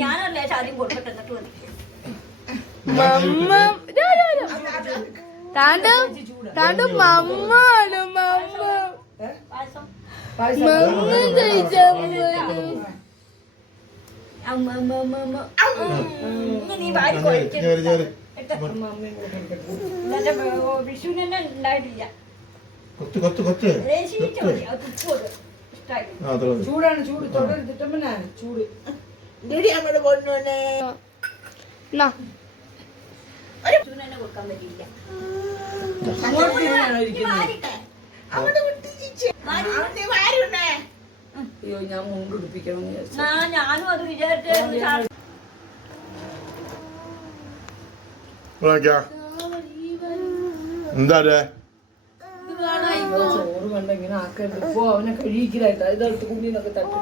ഞാനല്ലേ ആദ്യം കൊടുക്കട്ടെ നീ വാരി വിഷുവിനെ ഉണ്ടായിട്ടില്ല. ചൂടാണ് ചൂട് തൊടരുതിട്ടമ്മനാ ചൂട് കൊടുക്കാൻ പറ്റില്ല. അയ്യോ ഞാൻ മുണ്ടുടിപ്പിക്കണം ഞാനും അത് വിചാരിച്ചു. എന്താ ചോറ് കണ്ട ഇങ്ങനെ ആക്കരുത്. ഇപ്പൊ അവനെ കഴിയിക്കലായിട്ട് ഇതെടുത്ത് കുഞ്ഞിന്നൊക്കെ തട്ടി